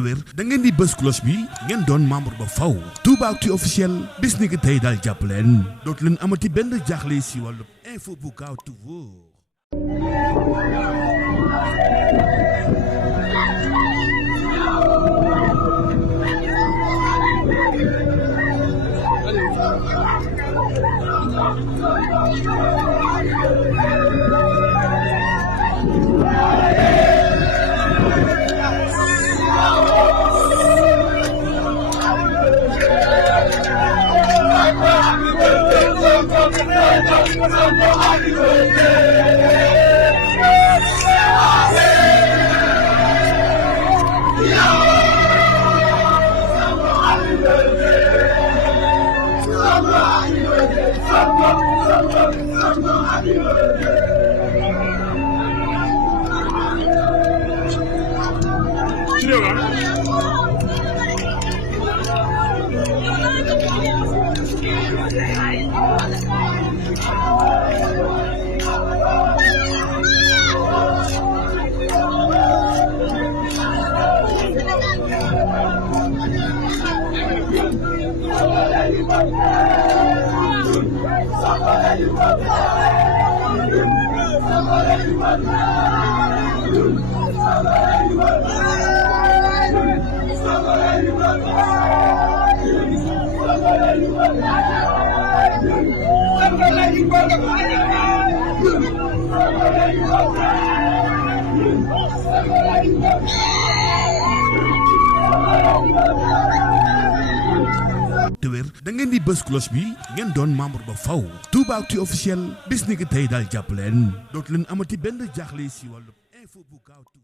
te wér da ngeen di bës cloche bi ngeen doon membre ba faw Toubaactu officiel bis ni ki tey daal jàpp leen dootu leen amati benn jaaxle si wàllu info bu gaaw te wóor. te wér da ngeen di bës cloche bi ngeen doon membre ba faw Toubaactu officiel bis ni ki tey daal jàpp leen dootu leen amati benn jaaxle si wàllu info bu gaaw.